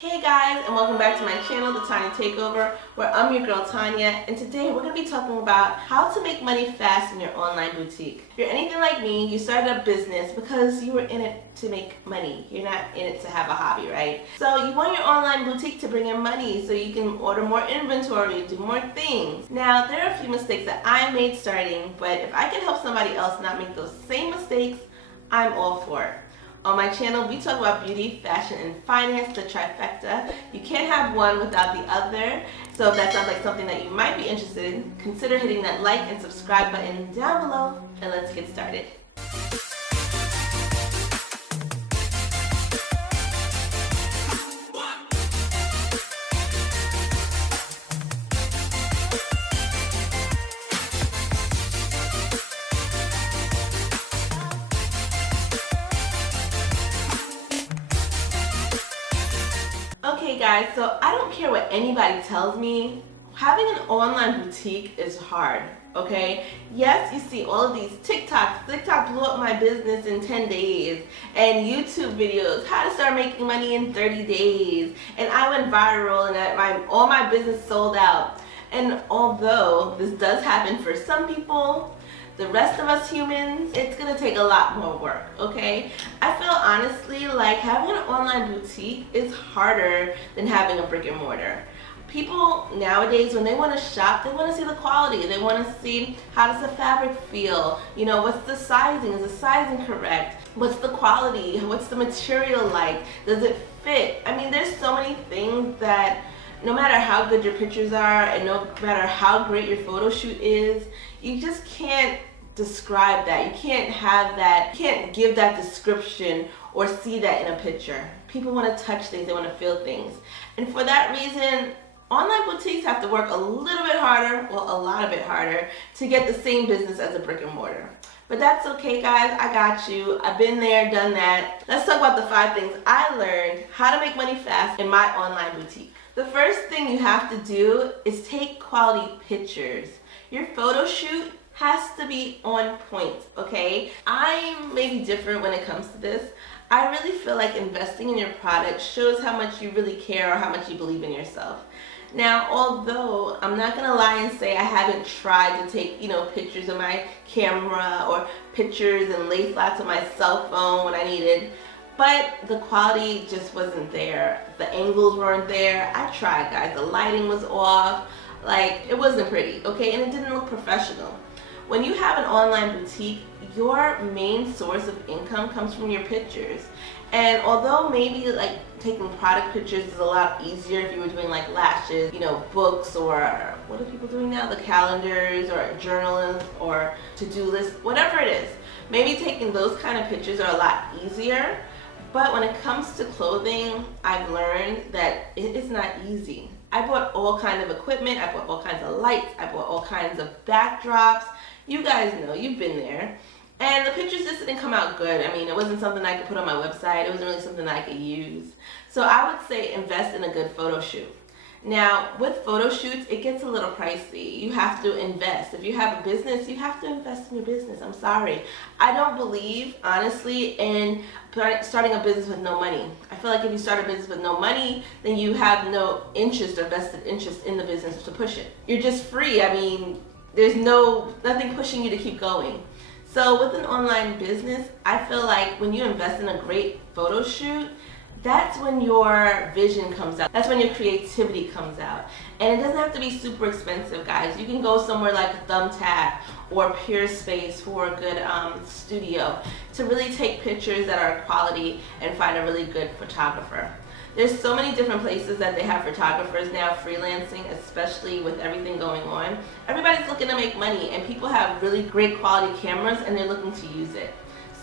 Hey guys, and welcome back to my channel, the Tanya Takeover, where I'm your girl Tanya, and today we're going to be talking about how to make money fast in your online boutique. If you're anything like me, you started a business because you were in it to make money. You're not in it to have a hobby, right? So you want your online boutique to bring in money so you can order more inventory, do more things. Now, there are a few mistakes that I made starting, but if I can help somebody else not make those same mistakes, I'm all for it. On my channel, we talk about beauty, fashion, and finance, the trifecta. You can't have one without the other. So if that sounds like something that you might be interested in, consider hitting that like and subscribe button down below, and let's get started. Okay guys, so I don't care what anybody tells me, having an online boutique is hard, okay? Yes, you see all of these TikToks. TikTok blew up my business in 10 days, and YouTube videos, how to start making money in 30 days, and I went viral and all my business sold out. And although this does happen for some people, the rest of us humans, it's gonna take a lot more work, okay? I feel honestly like having an online boutique is harder than having a brick and mortar. People nowadays, when they want to shop, they want to see the quality. They want to see how does the fabric feel? You know, what's the sizing? Is the sizing correct? What's the quality? What's the material like? Does it fit? I mean, there's so many things that no matter how good your pictures are and no matter how great your photo shoot is, you just can't describe that. You can't have that, you can't give that description or see that in a picture. People want to touch things, they want to feel things. And for that reason, online boutiques have to work a little bit harder, well, a lot of it harder, to get the same business as a brick and mortar. But that's okay guys, I got you. I've been there, done that. Let's talk about the 5 things I learned how to make money fast in my online boutique. The first thing you have to do is take quality pictures. Your photo shoot has to be on point, okay? I may be different when it comes to this. I really feel like investing in your product shows how much you really care or how much you believe in yourself. Now, although I'm not gonna lie and say I haven't tried to take, pictures of my camera or pictures and lay flats on my cell phone when I needed, but the quality just wasn't there. The angles weren't there. I tried, guys. The lighting was off. Like, it wasn't pretty, okay? And it didn't look professional. When you have an online boutique, your main source of income comes from your pictures. And although maybe like taking product pictures is a lot easier if you were doing like lashes, books, or what are people doing now? The calendars or journals or to-do lists, whatever it is. Maybe taking those kind of pictures are a lot easier. But when it comes to clothing, I've learned that it is not easy. I bought all kinds of equipment, I bought all kinds of lights, I bought all kinds of backdrops. You guys know, you've been there. And the pictures just didn't come out good. I mean, it wasn't something I could put on my website. It wasn't really something I could use. So I would say invest in a good photo shoot. Now, with photo shoots, it gets a little pricey. You have to invest. If you have a business, you have to invest in your business. I'm sorry. I don't believe, honestly, in starting a business with no money. I feel like if you start a business with no money, then you have no interest or vested interest in the business to push it. You're just free. I mean, there's nothing pushing you to keep going. So with an online business, I feel like when you invest in a great photo shoot, that's when your vision comes out. That's when your creativity comes out. And it doesn't have to be super expensive, guys. You can go somewhere like Thumbtack or Peerspace for a good studio to really take pictures that are quality and find a really good photographer. There's so many different places that they have photographers now freelancing, especially with everything going on. Everybody's looking to make money, and people have really great quality cameras and they're looking to use it.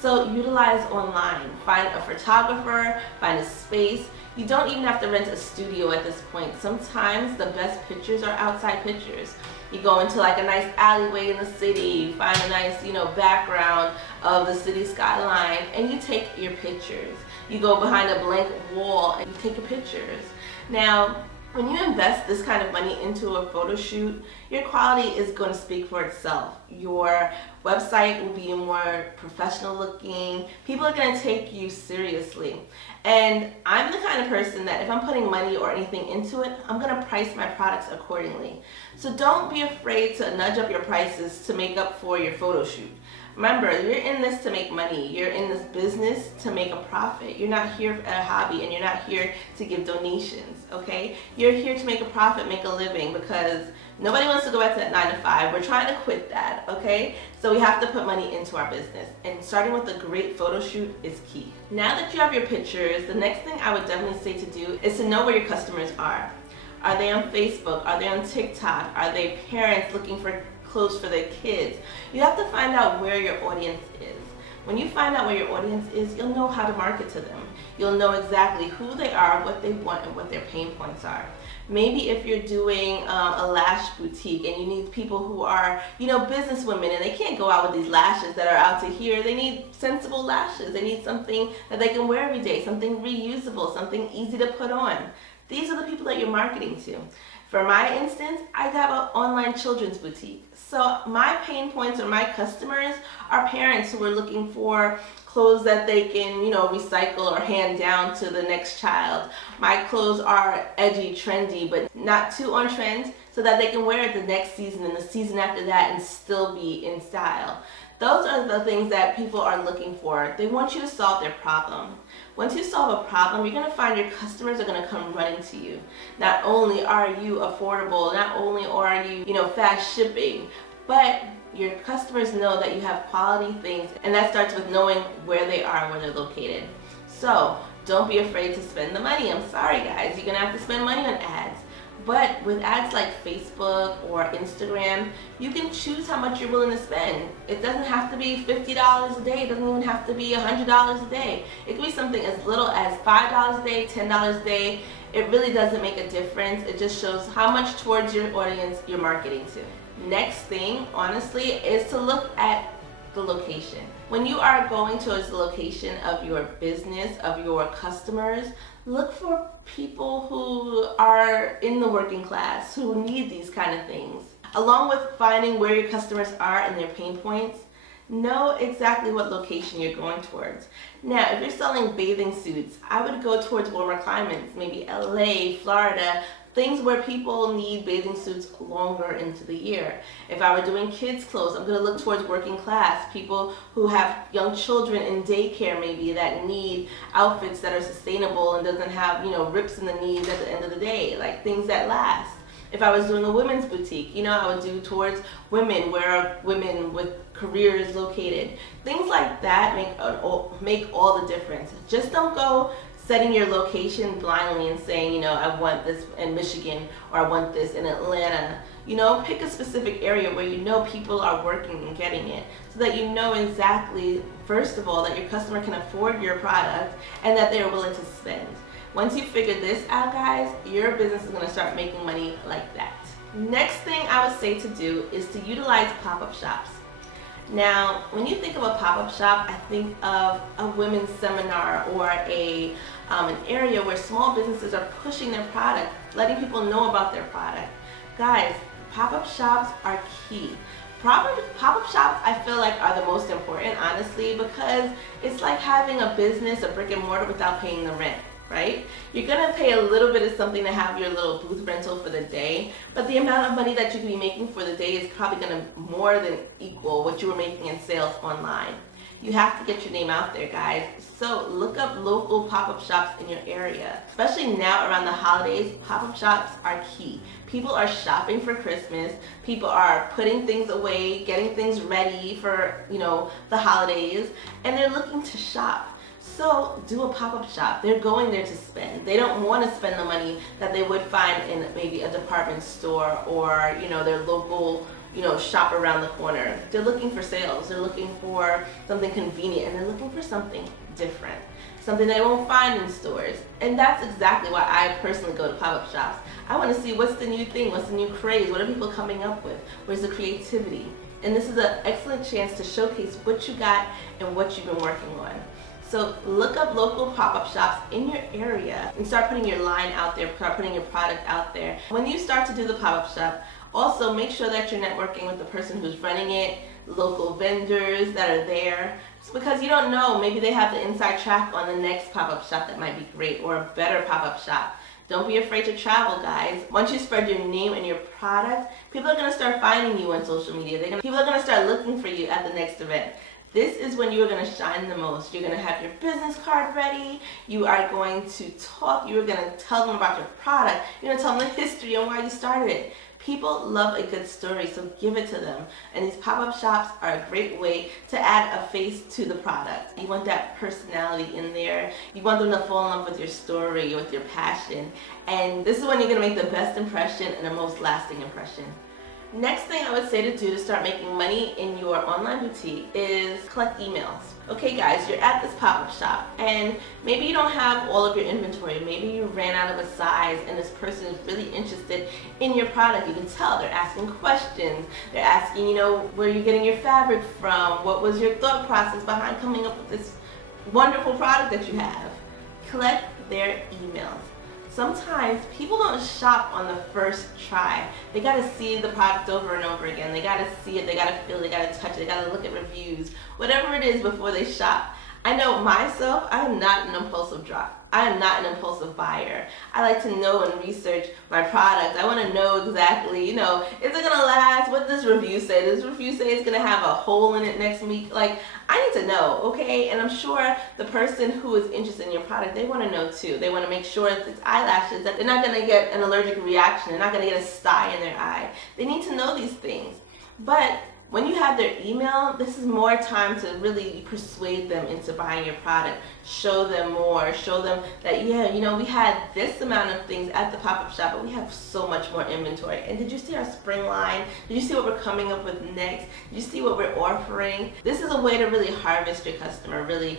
So utilize online. Find a photographer, find a space. You don't even have to rent a studio at this point. Sometimes the best pictures are outside pictures. You go into like a nice alleyway in the city, find a nice, background of the city skyline, and you take your pictures. You go behind a blank wall and you take your pictures. Now, When you invest this kind of money into a photo shoot, your quality is going to speak for itself. Your website will be more professional looking. People are going to take you seriously. And I'm the kind of person that if I'm putting money or anything into it, I'm going to price my products accordingly. So don't be afraid to nudge up your prices to make up for your photo shoot. Remember, you're in this to make money. You're in this business to make a profit. You're not here for a hobby, and you're not here to give donations, okay? You're here to make a profit, make a living, because nobody wants to go back to that 9 to 5. We're trying to quit that, okay? So we have to put money into our business. And starting with a great photo shoot is key. Now that you have your pictures, the next thing I would definitely say to do is to know where your customers are. Are they on Facebook? Are they on TikTok? Are they parents looking for clothes for their kids? You have to find out where your audience is. When you find out where your audience is, you'll know how to market to them. You'll know exactly who they are, what they want, and what their pain points are. Maybe if you're doing a lash boutique and you need people who are, business women, and they can't go out with these lashes that are out to here. They need sensible lashes. They need something that they can wear every day, something reusable, something easy to put on. These are the people that you're marketing to. For my instance, I have an online children's boutique. So my pain points or my customers are parents who are looking for clothes that they can, recycle or hand down to the next child. My clothes are edgy, trendy, but not too on trend, so that they can wear it the next season and the season after that and still be in style. Those are the things that people are looking for. They want you to solve their problem. Once you solve a problem, you're going to find your customers are going to come running to you. Not only are you affordable, not only are you, fast shipping, but your customers know that you have quality things, and that starts with knowing where they are, where they're located. So don't be afraid to spend the money. I'm sorry, guys, you're going to have to spend money on ads. But with ads like Facebook or Instagram, you can choose how much you're willing to spend. It doesn't have to be $50 a day. It doesn't even have to be $100 a day. It can be something as little as $5 a day, $10 a day. It really doesn't make a difference. It just shows how much towards your audience you're marketing to. Next thing, honestly, is to look at the location. When you are going towards the location of your business, of your customers, look for people who are in the working class, who need these kind of things. Along with finding where your customers are and their pain points, know exactly what location you're going towards. Now, if you're selling bathing suits, I would go towards warmer climates, maybe LA, Florida, things where people need bathing suits longer into the year. If I were doing kids' clothes, I'm going to look towards working class, people who have young children in daycare maybe that need outfits that are sustainable and doesn't have, rips in the knees at the end of the day, like things that last. If I was doing a women's boutique, I would do towards women, where are women with careers located. Things like that make all the difference. Just don't go setting your location blindly and saying, I want this in Michigan or I want this in Atlanta. Pick a specific area where people are working and getting it, so that you know exactly, first of all, that your customer can afford your product and that they're willing to spend. Once you figure this out, guys, your business is going to start making money like that. Next thing I would say to do is to utilize pop-up shops. Now, when you think of a pop-up shop, I think of a women's seminar or an area where small businesses are pushing their product, letting people know about their product. Guys, pop-up shops are key. Pop-up shops, I feel like, are the most important, honestly, because it's like having a business, a brick and mortar, without paying the rent. Right? You're going to pay a little bit of something to have your little booth rental for the day, but the amount of money that you can be making for the day is probably going to more than equal what you were making in sales online. You have to get your name out there, guys. So look up local pop-up shops in your area. Especially now around the holidays, pop-up shops are key. People are shopping for Christmas. People are putting things away, getting things ready for, the holidays, and they're looking to shop. So do a pop-up shop. They're going there to spend. They don't want to spend the money that they would find in maybe a department store or, their local, shop around the corner. They're looking for sales. They're looking for something convenient, and they're looking for something different, something they won't find in stores. And that's exactly why I personally go to pop-up shops. I want to see what's the new thing, what's the new craze, what are people coming up with, where's the creativity. And this is an excellent chance to showcase what you got and what you've been working on. So look up local pop-up shops in your area and start putting your line out there, start putting your product out there. When you start to do the pop-up shop, also make sure that you're networking with the person who's running it, local vendors that are there. It's because you don't know, maybe they have the inside track on the next pop-up shop that might be great, or a better pop-up shop. Don't be afraid to travel, guys. Once you spread your name and your product, people are going to start finding you on social media. People are going to start looking for you at the next event. This is when you are going to shine the most. You're going to have your business card ready. You are going to talk. You're going to tell them about your product. You're going to tell them the history and why you started it. People love a good story, so give it to them. And these pop-up shops are a great way to add a face to the product. You want that personality in there. You want them to fall in love with your story, with your passion. And this is when you're going to make the best impression and the most lasting impression. Next thing I would say to do to start making money in your online boutique is collect emails. Okay guys, you're at this pop-up shop and maybe you don't have all of your inventory. Maybe you ran out of a size and this person is really interested in your product. You can tell they're asking questions. They're asking, where you're getting your fabric from. What was your thought process behind coming up with this wonderful product that you have? Collect their emails. Sometimes people don't shop on the first try. They gotta see the product over and over again. They gotta see it, they gotta feel it, they gotta touch it, they gotta look at reviews, whatever it is before they shop. I know myself, I am not an impulsive drop. I am not an impulsive buyer. I like to know and research my product. I want to know exactly, is it going to last? What does this review say? Does this review say it's going to have a hole in it next week? Like, I need to know, okay? And I'm sure the person who is interested in your product, they want to know too. They want to make sure that it's eyelashes, that they're not going to get an allergic reaction. They're not going to get a sty in their eye. They need to know these things. But when you have their email, this is more time to really persuade them into buying your product. Show them more. Show them that, we had this amount of things at the pop-up shop, but we have so much more inventory. And did you see our spring line? Did you see what we're coming up with next? Did you see what we're offering? This is a way to really harvest your customer, really,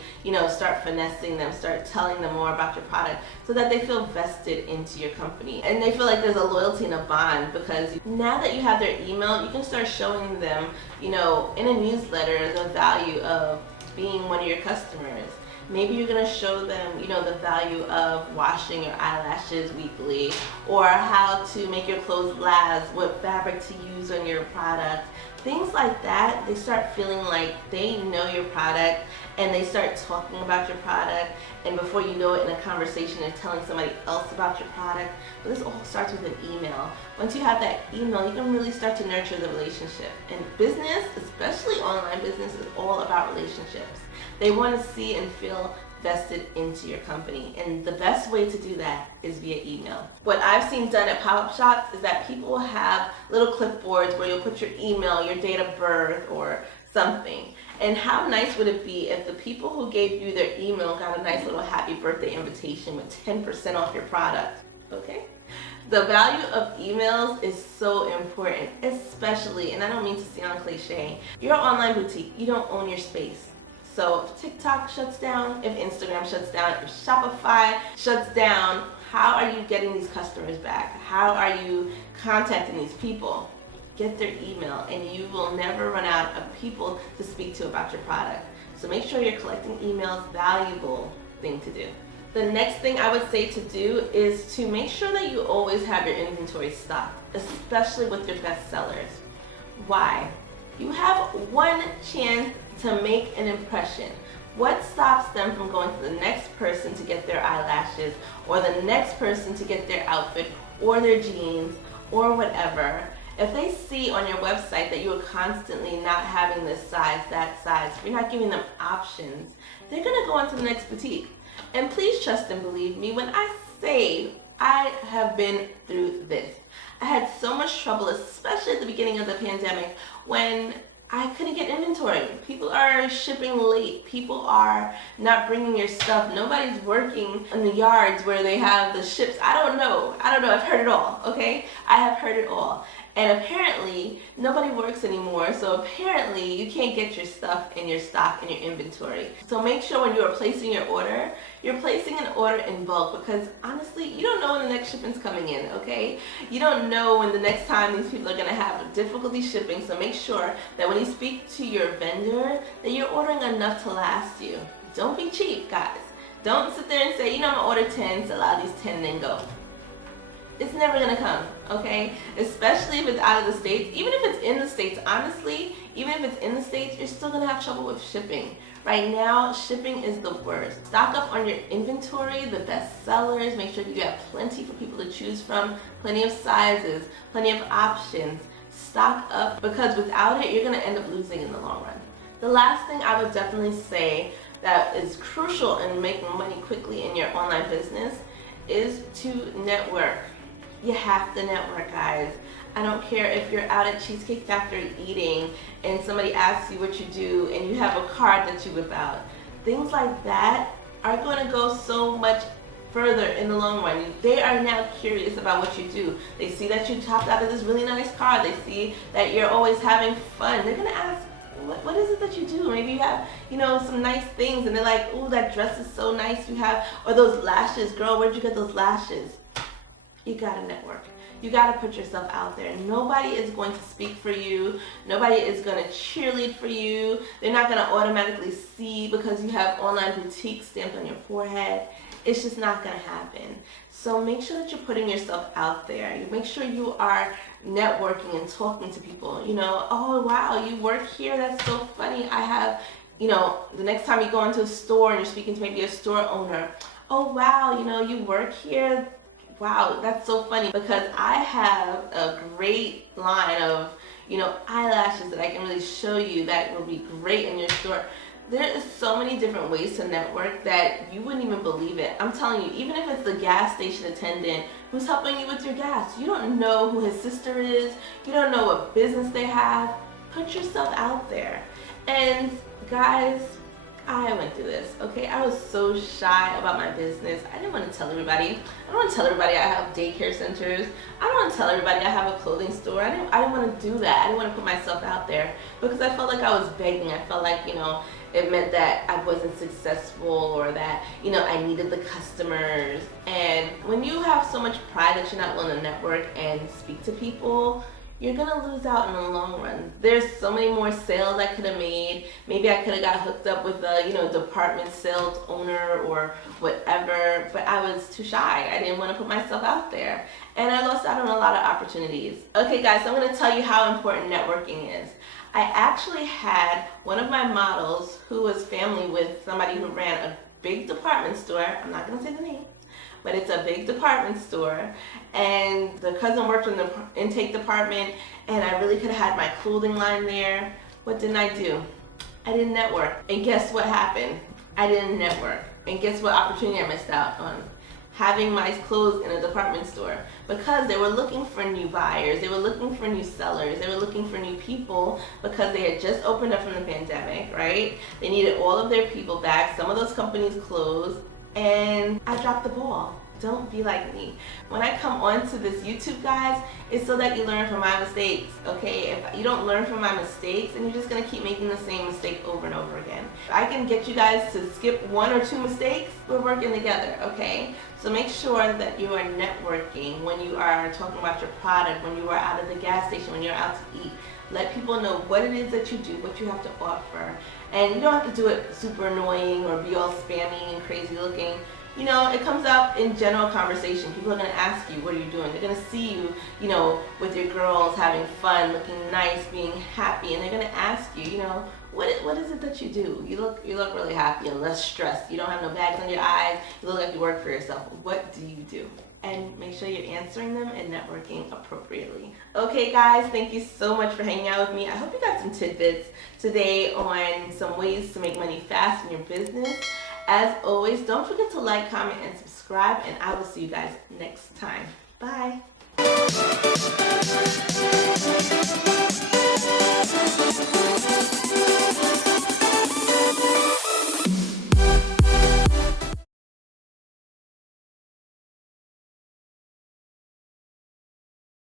start finessing them, start telling them more about your product so that they feel vested into your company. And they feel like there's a loyalty and a bond because now that you have their email, you can start showing them, in a newsletter, the value of being one of your customers. Maybe you're going to show them, the value of washing your eyelashes weekly, or how to make your clothes last, what fabric to use on your product. Things like that, they start feeling like they know your product and they start talking about your product, and before you know it, in a conversation, they're telling somebody else about your product. But this all starts with an email. Once you have that email, you can really start to nurture the relationship. And business, especially online business, is all about relationships. They want to see and feel vested into your company, and the best way to do that is via email. What I've seen done at pop-up shops is that people will have little clipboards where you'll put your email, your date of birth, or something. And how nice would it be if the people who gave you their email got a nice little happy birthday invitation with 10% off your product, okay? The value of emails is so important, especially, and I don't mean to sound cliche, you're an online boutique, you don't own your space. So if TikTok shuts down, if Instagram shuts down, if Shopify shuts down, how are you getting these customers back? How are you contacting these people? Get their email and you will never run out of people to speak to about your product. So make sure you're collecting emails, valuable thing to do. The next thing I would say to do is to make sure that you always have your inventory stocked, especially with your best sellers. Why? You have one chance to make an impression. What stops them from going to the next person to get their eyelashes, or the next person to get their outfit, or their jeans, or whatever? If they see on your website that you are constantly not having this size, that size, if you're not giving them options, they're gonna go on to the next boutique. And please trust and believe me when I say I have been through this. I had so much trouble, especially at the beginning of the pandemic, when I couldn't get inventory. People are shipping late. People are not bringing your stuff. Nobody's working in the yards where they have the ships. I don't know. I've heard it all, okay? I have heard it all. And apparently, nobody works anymore, so apparently you can't get your stuff in your stock and your inventory. So make sure when you are placing your order, you're placing an order in bulk, because honestly, you don't know when the next shipment's coming in, okay? You don't know when the next time these people are gonna have difficulty shipping, so make sure that when you speak to your vendor, that you're ordering enough to last you. Don't be cheap, guys. Don't sit there and say, I'm gonna order 10, sell out these 10, and then go. It's never gonna come, okay? Especially if it's out of the States. Even if it's in the States, honestly, even if it's in the States, you're still gonna have trouble with shipping. Right now, shipping is the worst. Stock up on your inventory, the best sellers. Make sure you have plenty for people to choose from, plenty of sizes, plenty of options. Stock up, because without it, you're gonna end up losing in the long run. The last thing I would definitely say that is crucial in making money quickly in your online business is to network. You have to network, guys. I don't care if you're out at Cheesecake Factory eating and somebody asks you what you do and you have a card that you whip out. Things like that are going to go so much further in the long run. They are now curious about what you do. They see that you topped out of this really nice car. They see that you're always having fun. They're going to ask, what is it that you do? Maybe you have, some nice things, and they're like, oh, that dress is so nice you have, or those lashes, girl, where'd you get those lashes? You gotta network. You gotta put yourself out there. Nobody is going to speak for you. Nobody is gonna cheerlead for you. They're not gonna automatically see because you have online boutique stamped on your forehead. It's just not gonna happen. So make sure that you're putting yourself out there. You make sure you are networking and talking to people. Oh wow, you work here, that's so funny. I have, the next time you go into a store and you're speaking to maybe a store owner, oh wow, you work here. Wow, that's so funny, because I have a great line of, eyelashes that I can really show you that will be great in your store. There is so many different ways to network that you wouldn't even believe it. I'm telling you, even if it's the gas station attendant who's helping you with your gas, you don't know who his sister is, you don't know what business they have. Put yourself out there. And guys, I went through this, okay? I was so shy about my business. I didn't want to tell everybody. I don't want to tell everybody I have daycare centers. I don't want to tell everybody I have a clothing store. I didn't want to do that. I didn't want to put myself out there because I felt like I was begging. I felt like, it meant that I wasn't successful, or that, I needed the customers. And when you have so much pride that you're not willing to network and speak to people, you're gonna lose out in the long run. There's so many more sales I could have made. Maybe I could have got hooked up with a, department sales owner or whatever, but I was too shy. I didn't want to put myself out there. And I lost out on a lot of opportunities. Okay guys, so I'm gonna tell you how important networking is. I actually had one of my models who was family with somebody who ran a big department store. I'm not gonna say the name, but it's a big department store, and the cousin worked in the intake department, and I really could have had my clothing line there. What didn't I do? I didn't network. And guess what happened? I didn't network. And guess what opportunity I missed out on? Having my clothes in a department store, because they were looking for new buyers, they were looking for new sellers, they were looking for new people, because they had just opened up from the pandemic, right? They needed all of their people back. Some of those companies closed, and I dropped the ball. Don't be like me. When I come onto this YouTube, guys, it's so that you learn from my mistakes, okay? If you don't learn from my mistakes, then you're just gonna keep making the same mistake over and over again. If I can get you guys to skip 1 or 2 mistakes, we're working together, okay? So make sure that you are networking when you are talking about your product, when you are out of the gas station, when you're out to eat. Let people know what it is that you do, what you have to offer. And you don't have to do it super annoying or be all spammy and crazy looking. It comes up in general conversation. People are going to ask you, what are you doing? They're going to see you, with your girls having fun, looking nice, being happy, and they're going to ask you, what is it that you do? You look really happy and less stressed. You don't have no bags on your eyes. You look like you work for yourself. What do you do? And make sure you're answering them and networking appropriately. Okay guys, thank you so much for hanging out with me. I hope you got some tidbits today on some ways to make money fast in your business. As always, don't forget to like, comment, and subscribe, and I will see you guys next time. Bye.